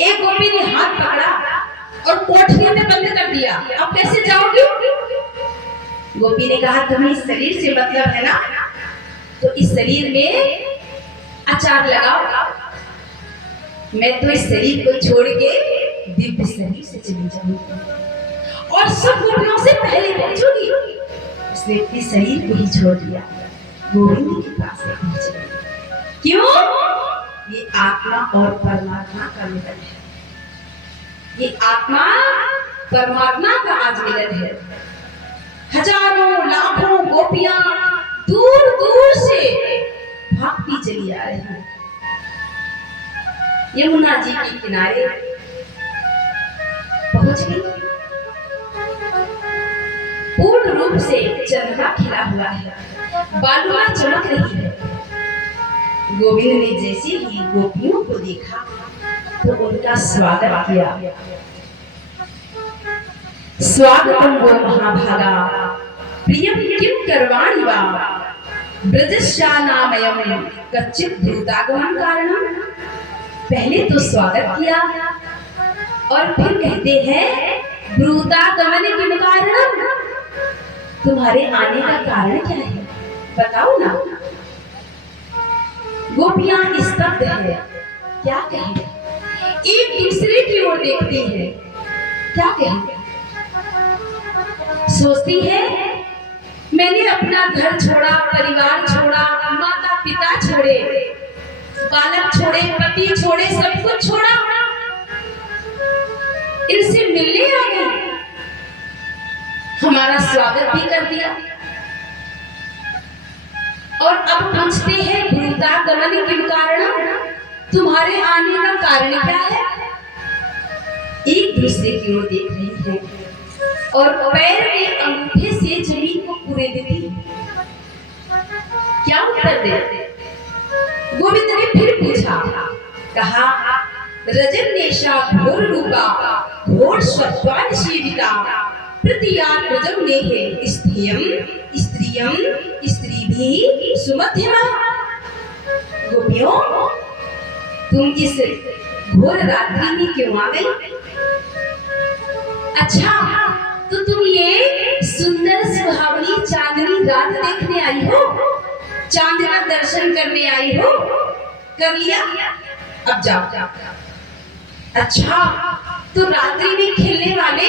एक गोपी ने हाथ पकड़ा और कोठरी में बंद कर दिया। अब कैसे जाओगी? गोपी ने कहा तुम्हें इस शरीर से मतलब है ना, तो इस शरीर में अचार लगाओ। मैं तो इस शरीर को छोड़ के दिव्य शरीर से चली जाऊंगी और सब गोपियों से पहले पहुंचूंगी। उसने अपने शरीर को ही छोड़ दिया, गोविंद के पास पहुंची। क्यों? ये आत्मा और परमात्मा का मिलन है, ये आत्मा परमात्मा का आज मिलन है। हजारों लाखों गोपियां दूर दूर से भागती चली आ रही हैं। यमुना जी के किनारे पहुंच गई। पूर्ण रूप से चंद्रमा खिला हुआ है, बालुआ चमक रही है। गोविंद ने जैसे ही गोपियों को देखा तो उनका स्वागत किया। स्वागतम वो महाभागा प्रियम किम करवाणि वा ब्रजश्यानामयम कच्चित् भूतागमन कारणम। पहले तो स्वागत किया और फिर कहते हैं भूतागमन किम कारणम, तुम्हारे आने का कारण क्या है बताओ ना। गोपियां स्तब्ध है, क्या कहें, एक दूसरे की ओर देखती है, क्या कहें। सोचती है मैंने अपना घर छोड़ा, परिवार छोड़ा, माता पिता छोड़े, बालक छोड़े, पति छोड़े, सब कुछ छोड़ा, इनसे मिलने आ गई, हमारा स्वागत भी कर दिया और अब पूछते हैं भूतागमन किम कारणम, तुम्हारे आने का कारण क्या है। एक दूसरे की ओर देख रही है और पैर में अंगूठे से जमीन को पूरे देती है। क्या उत्तर दे? गोविंद ने फिर पूछा, कहा रजन्येषा घोर रूपा घोर सत्वान सेविता प्रतियात रजम नेहे स्त्रियम स्त्रियम स्त्रीभिः सुमध्यमा। गोपियों तुम इस घोर रात्रि में क्यों आ गई? अच्छा तो तुम ये सुंदर सुहावनी चांदनी रात देखने आई हो, चांद का दर्शन करने आई हो, कर लिया, अब जाओ। अच्छा तो रात्रि में खिलने वाले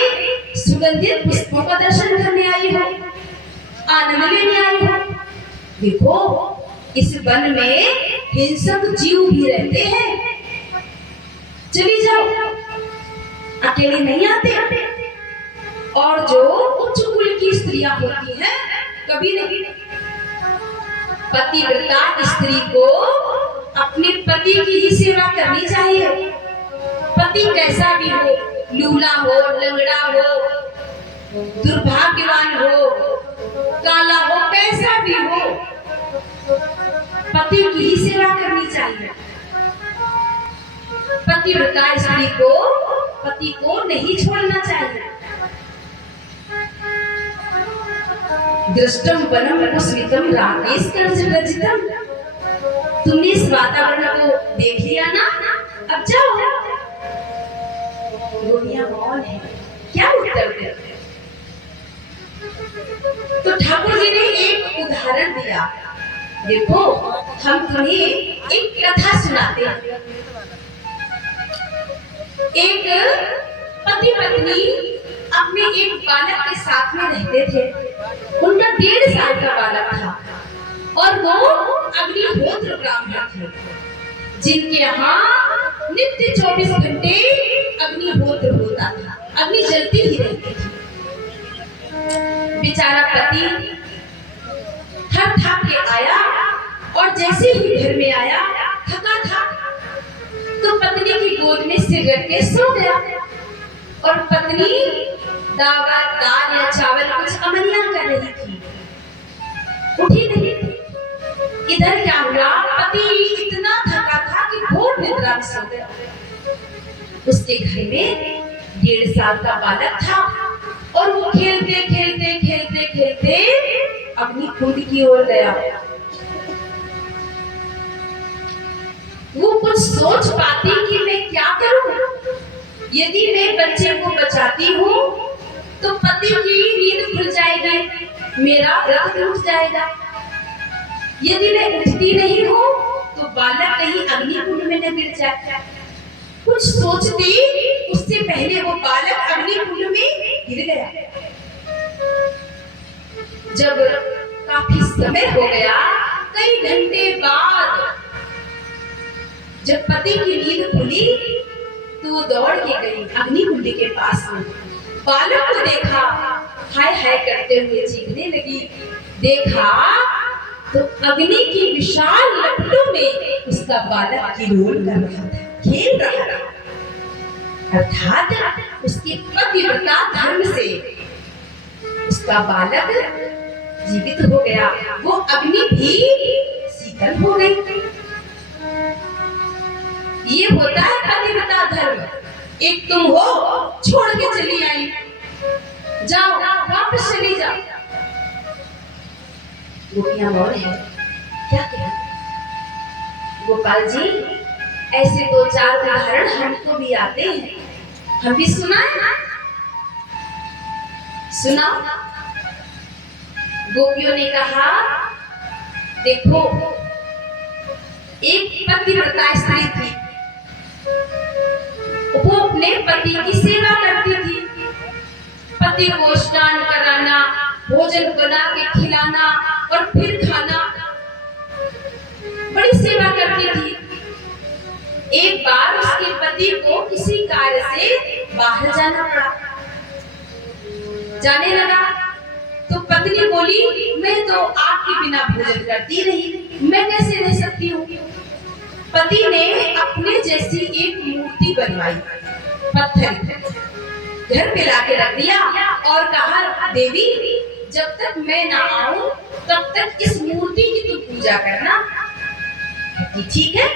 सुगंधित पुष्पों का दर्शन करने आई हो, आनंद लेने आई हो। देखो इस वन में हिंसक जीव भी रहते हैं, चली जाओ, अकेले नहीं आते। और जो उच्च कुल की स्त्रियां होती हैं कभी नहीं, पतिव्रता स्त्री को अपने पति की ही सेवा करनी चाहिए। पति कैसा भी हो, लूला हो, लंगड़ा हो, दुर्भाग्यवान हो, काला हो, कैसा भी हो, पति की ही सेवा करनी चाहिए। पतिव्रता स्त्री को पति को नहीं छोड़ना चाहिए। दृष्टम वनम पुष्पितम राकेश कर्जरजितम। तुमने इस वातावरण को देख लिया ना, अब जाओ। गोपियां मौन है, क्या उत्तर दे? तो ठाकुर जी ने एक उदाहरण दिया। देखो, हम तुम्हें एक कथा सुनाते हैं। एक पति पत्नी अपने एक बालक के साथ में रहते थे। उनका 1.5 साल का बालक था और वो अग्निहोत्र ब्राह्मण थे, जिनके यहाँ नित्य 24 घंटे अग्निहोत्र होता था, अग्नि जलती ही रहती थी। बेचारा पति थक थक के आया और जैसे ही घर में आया, थका था, तो पत्नी की गोद में सिर रख के सो गया। और पत्नी दाल या चावल कुछ अमलियां कर रही थी, उठी नहीं थी। इधर क्या हुआ, पति इतना थका था कि घोर निद्रा में सो गया। उसके घर में 1.5 साल का बालक था और वो खेलते खेलते खेलते खेलते अपनी खुद की ओर गया। वो कुछ सोच पाती कि मैं क्या करूं। यदि मैं बच्चे को बचाती हूँ तो पति की नींद खुल जाएगी, मेरा व्रत टूट जाएगा। यदि मैं उठती नहीं हूँ तो बालक कहीं अग्निकुंड में न गिर जाए। कुछ सोचती उससे पहले वो बालक अग्निकुंड में गिर गया। जब काफी समय हो गया, कई घंटे बाद जब पति की नींद खुली तो वो दौड़ के गई अग्निकुंड के पास में। बालक को देखा, हाय हाय करते हुए चीखने लगी। देखा तो अग्नि की विशाल लपटों में उसका बालक किलोल कर रहा था, खेल रहा था। अर्थात उसके पतिव्रता धर्म से उसका बालक जीवित हो गया। वो अग्नि भी शीतल हो गई। ये होता है पतिव्रता धर्म। एक तुम हो, छोड़ के चली आई, जाओ वापस चली जाओ। गोपियां मौन है, क्या कहें? गोपाल जी, ऐसे 2-4 उदाहरण हमको भी आते हैं, हम भी सुनाए। सुना। गोपियों ने कहा, देखो, एक पतिव्रता स्त्री थी, वो अपने पति की सेवा करती थी। पति को स्नान कराना, भोजन बना के खिलाना और फिर खाना, बड़ी सेवा करती थी। एक बार उसके पति को किसी कार्य से बाहर जाना पड़ा। जाने लगा तो पत्नी बोली, मैं तो आपके बिना भोजन करती रही, मैं कैसे रह सकती हूँ। पति ने अपने जैसी एक मूर्ति बनवाई, पत्थर घर पे लाके रख दिया और कहा, देवी, जब तक मैं ना आऊं तब तक इस मूर्ति की तू पूजा करना। ठीक है।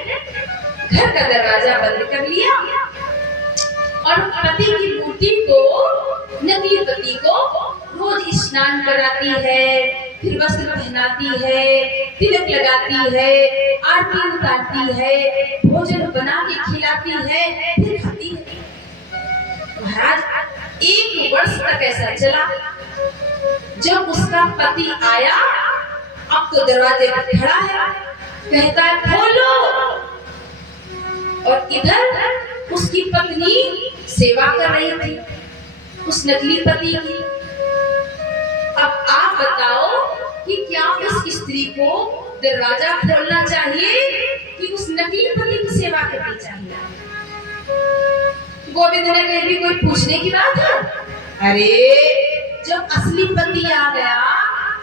घर का दरवाजा बंद कर लिया और पति की मूर्ति को, नकली पति को रोज स्नान कराती है, फिर वस्त्र पहनाती है, तिलक लगाती है, आरती उतारती है, भोजन बना के खिलाती है, फिर खाती है। महाराज 1 वर्ष तक ऐसा चला। जब उसका पति आया, अब तो दरवाजे पर खड़ा है, कहता है खोलो। और इधर उसकी पत्नी सेवा कर रही थी उस नकली पति की। अब आप बताओ कि क्या उस स्त्री को दरवाजा खोलना चाहिए कि उस नकली पति की सेवा करनी चाहिए? गोविंद ने कहा, भी कोई पूछने की बात है? अरे जब असली पति आ गया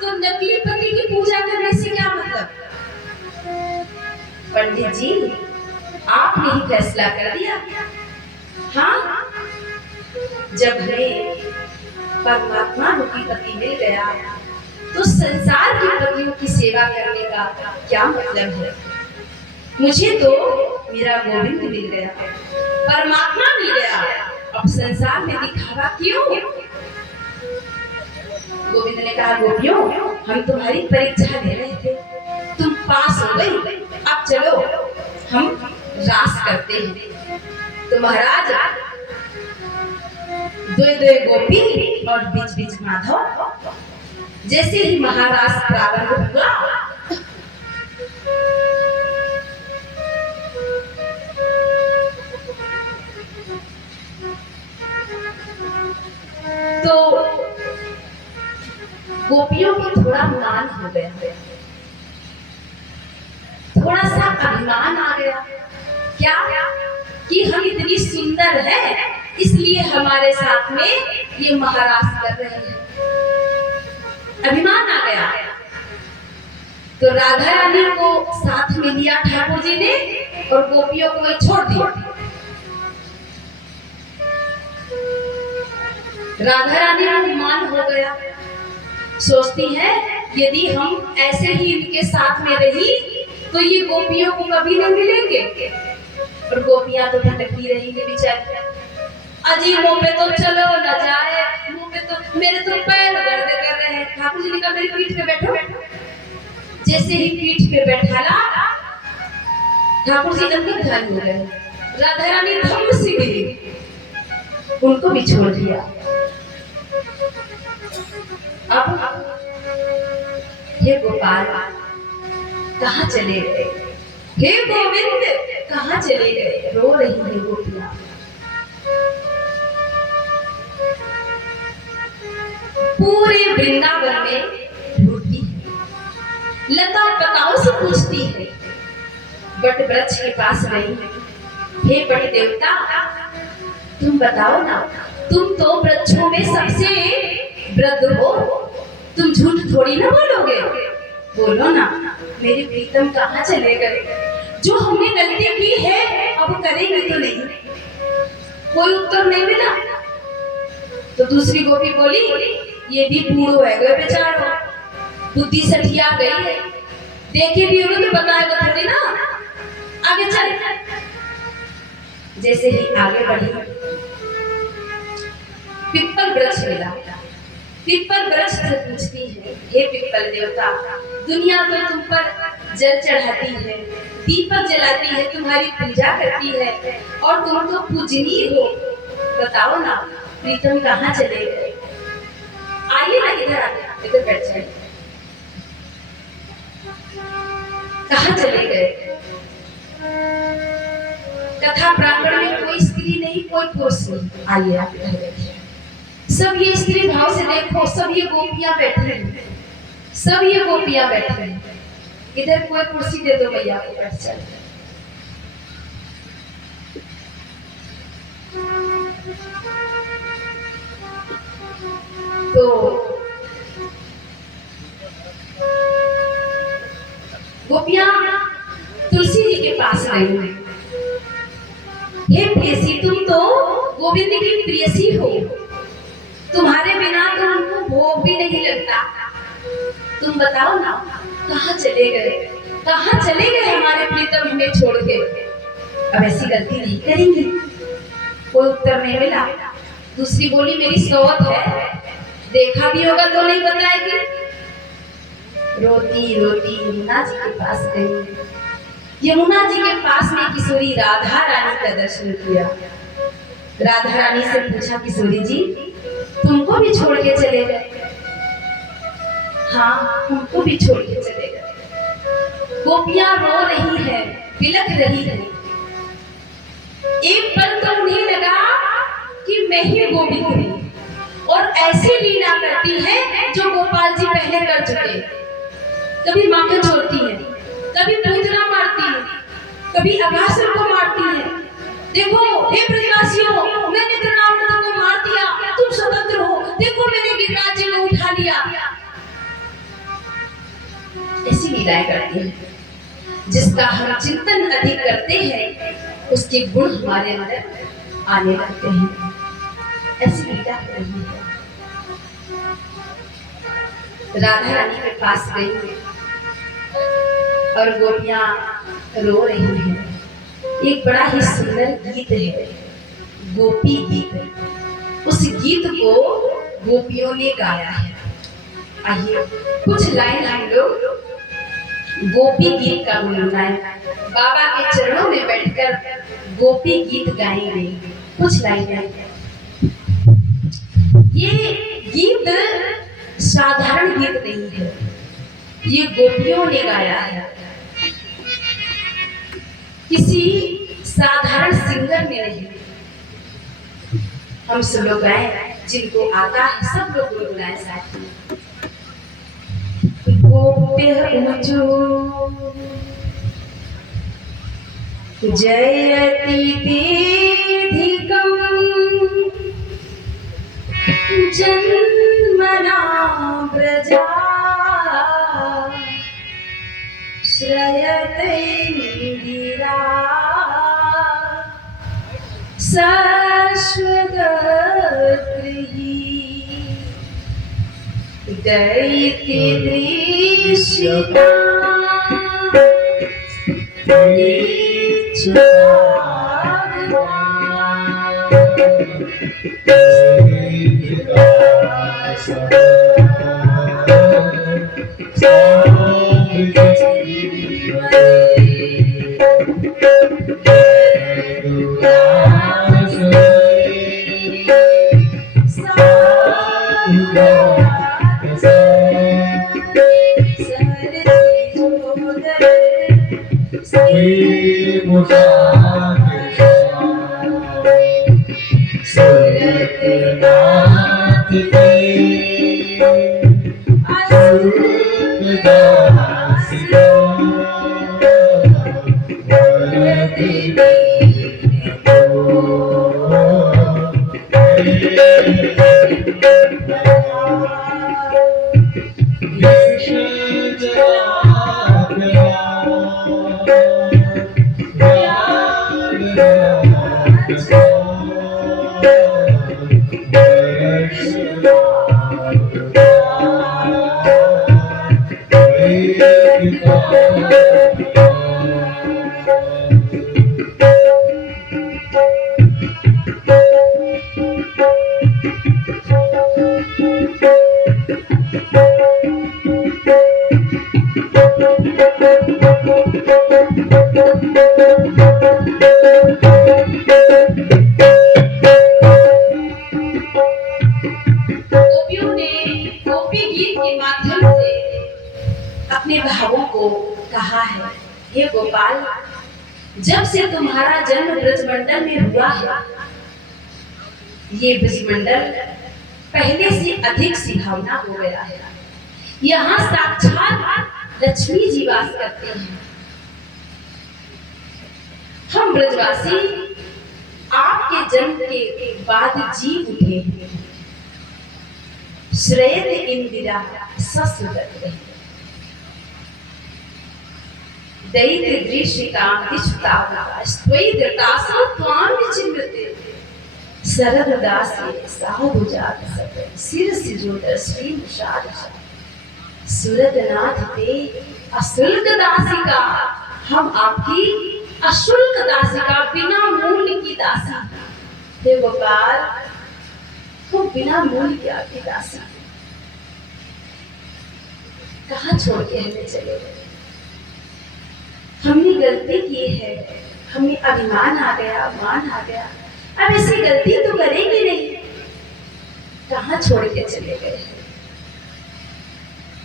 तो नकली पति की पूजा करने से क्या मतलब? पंडित जी, आपने ही फैसला कर दिया। हाँ, जब हमें परमात्मा रूपी पति मिल गया तो संसार की पतियों की सेवा करने का क्या मतलब है। मुझे तो मेरा गोविंद मिल गया, परमात्मा मिल गया, अब संसार में दिखावा क्यों। गोविंद ने कहा, गोपियों, हम तुम्हारी परीक्षा ले रहे थे, तुम पास हो गई, अब चलो हम रास करते हैं। तो महाराज दो दो गोपी और बीच बीच माधव, जैसे ही महाराज प्रारंभ हुआ तो गोपियों को थोड़ा मान हो गया, थोड़ा सा अभिमान आ गया। क्या कि हम इतनी सुंदर हैं, इसलिए हमारे साथ में ये महाराज कर रहे हैं, अभिमान आ गया। तो राधा रानी को साथ में लिया ठाकुर जी ने और गोपियों को छोड़ दिया। राधा रानी को मान हो गया, सोचती है यदि हम ऐसे ही इनके साथ में रही तो ये गोपियों को कभी नहीं मिलेंगे, और गोपियां तो भटकती रहेंगी बेचारी। अजी मुंह पे तो चलो न जाए, मुंह पे तो मेरे तो पैर दर्द कर रहे हैं। ठाकुर जी ने कहा, मेरी पीठ पे बैठो। जैसे ही पीठ पे बैठाला, ठाकुर जी अंतिम ध्यान हो गए। राधा रानी धम्म सी गिरी, उनको भी छोड़ दिया। अब हे गोपाल कहाँ चले गए, हे गोविंद कहाँ चले गए, रो रही है गोपियां। पूरे वृंदावन में ढूंढती है, लता पताओं से पूछती है, बट वृक्ष के पास नहीं। हे बट देवता, तुम बताओ ना, तुम तो वृक्षों में सबसे वृद्ध हो, तुम झूठ थोड़ी ना बोलोगे, बोलो ना मेरे प्रीतम कहाँ चले गए। जो हमने गलती की है अब करेंगे तो नहीं। कोई उत्तर नहीं मिला। तो दूसरी गोपी बोली, ये भी बूढ़ो है गए बेचारो, बुद्धि सठिया गई है, देखे भी होगा तो बताएगा थोड़ी ना, आगे चल। जैसे ही आगे बढ़ी पिप्पल वृक्ष मिला। पिप्पल वृक्ष से पूछती है, हे पिप्पल देवता, दुनिया तो तुम पर जल चढ़ाती है, दीपक जलाती है, तुम्हारी पूजा करती है, और तुम तो पूजनीय हो। बताओ ना प्रीतम कहाँ चले गए। आइए ना इधर आइए, इधर बैठ जाइए। कहाँ चले गए। कथा प्रांगण में कोई स्त्री नहीं, कोई पुरुष नहीं। आइए आप इधर बैठिए। सब ये स्त्री भाव से देखो, सब ये गोपियां बैठी हैं, सब ये गोपियां बैठी हैं। इधर कोई कुर्सी दे दो भैया को, बैठ चल। तो गोपियां तुलसी जी के पास आई हैं। हे प्रेयसी, तुम तो गोविंद की प्रेयसी हो, तुम्हारे बिना तो उनको भोग भी नहीं लगता। तुम बताओ ना कहाँ चले गए, कहाँ चले गए हमारे प्रीतम हमें छोड़ के। अब ऐसी गलती नहीं करेंगे। कोई उत्तर नहीं मिला। दूसरी बोली, मेरी सोच है, देखा भी होगा तो नहीं बताएगी। रोती रोती यमुना जी के पास गई। यमुना जी के पास में किशोरी राधा रानी का दर्शन किया। राधा रानी से पूछा, किशोरी जी तुमको भी छोड़ के चले गए। हाँ, हमको भी छोड़ के चले गए। गोपियां रो रही है, बिलख रही है। एक पल तो उन्हें लगा कि मैं ही गोविंद हूँ और ऐसी लीला करती है जो गोपाल जी पहले कर चुके। कभी माखन छोड़ती है, कभी पूजना मारती है, कभी अघासुर को मारती है। देखो हे ब्रजवासियों, मैंने त्रिनावत को मार दिया, तुम स्वतंत्र हो। देखो मैंने गिरिराज जी को उठा लिया। ऐसी लीलाएं करती है। जिसका हम चिंतन अधिक करते हैं उसके गुण हमारे अंदर आने लगते हैं। ऐसी लीला हो रही है। राधा रानी के पास गई और गोपियां रो रही हैं। एक बड़ा ही सुंदर गीत है, गोपी गीत। उस गीत को गोपियों ने गाया है। आइए कुछ लाइन हम लोग गोपी गीत का गुनगुनाएं। बाबा के चरणों में बैठकर गोपी गीत गाएंगे। कुछ लाइन। ये गीत साधारण गीत नहीं है, ये गोपियों ने गाया है। किसी साधारण सिंगर ने नहीं। हम सब लोग गाए, जिनको आता है सब लोग गुनगुनाए साथ में। गोप्य ऊंचो जयति दीधिकम् जन्मना व्रजा श्रयते गिरा शाश्वतगृही दैत्य दृश्यता अपने भावों को कहा है, हे गोपाल, जब से तुम्हारा जन्म ब्रजमंडल में हुआ है, ये ब्रजमंडल पहले से अधिक सुहावना हो गया है। यहाँ साक्षात लक्ष्मी जी वास करते हैं। हम ब्रजवासी आपके जन्म के बाद जी उठे हैं। श्रेयते इंदिरा ससुरते दैत्य दृश्यतां दिशतां स्वैद्रतासो त्वां विचिन्वते सरददासी साधुजात सते सिर सिजोदर श्री मुषाद सुरतनाथ ते अशुल्क दासिका। हम आपकी अशुल्क दासिका, बिना मूल्य की दासी। हे गोपाल, तो बिना मूल्य की आपकी दासी कहाँ छोड़ के हमें चले गए? हमने गलती की है, हमें अभिमान आ गया, मान आ गया। अब ऐसी गलती तो करेंगे नहीं। कहाँ छोड़ के चले गए?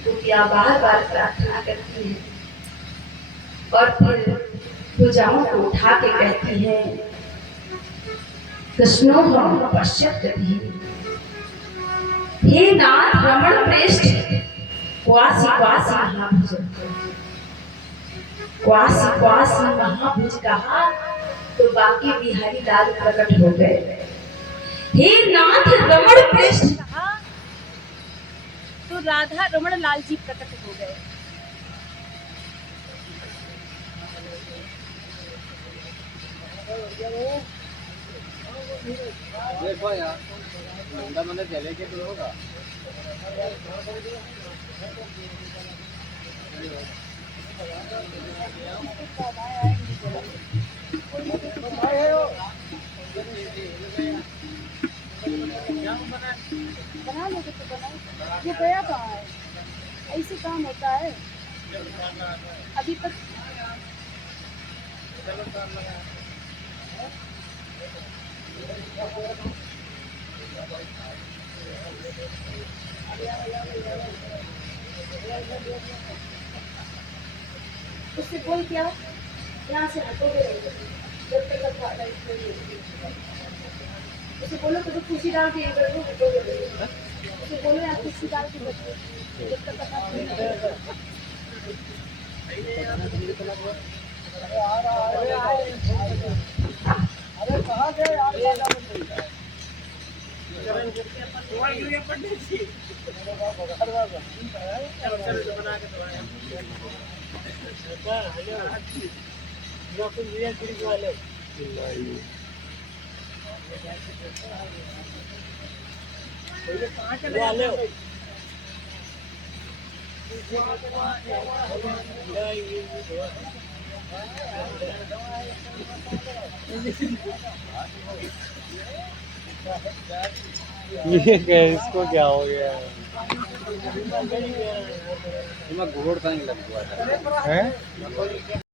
गोपियां बार बार प्रार्थना करती हैं और फिर भुजाओं को उठा के कहती हैं, कृष्णो हम पश्चात हे नाथ रमण प्रेष्ठ क्वासी क्वासी महाभुज। क्वासी क्वासी महाभुज कहा तो बाकी बिहारी लाल प्रकट हो गए। हे नाथ रमण प्रेष्ठ कहा तो राधा रमण लाल जी प्रकट हो गए। देखो यार बंदा मैंने चले के तो होगा बना लोगे तो बनाओ। ये गया कहाँ है? ऐसे काम होता है अभी तक। उससे बोल क्या यहाँ से हटोगे जब तक आप वाला इसमें नहीं होगी। उसे बोलो तो कुर्सी डाल के इधर को हटोगे। उसे बोलो यार कुर्सी डाल के बैठो जब तक आप अरे कहाँ गए यार ये क्या इसको क्या हो गया मैं घोड़ नहीं लग गया है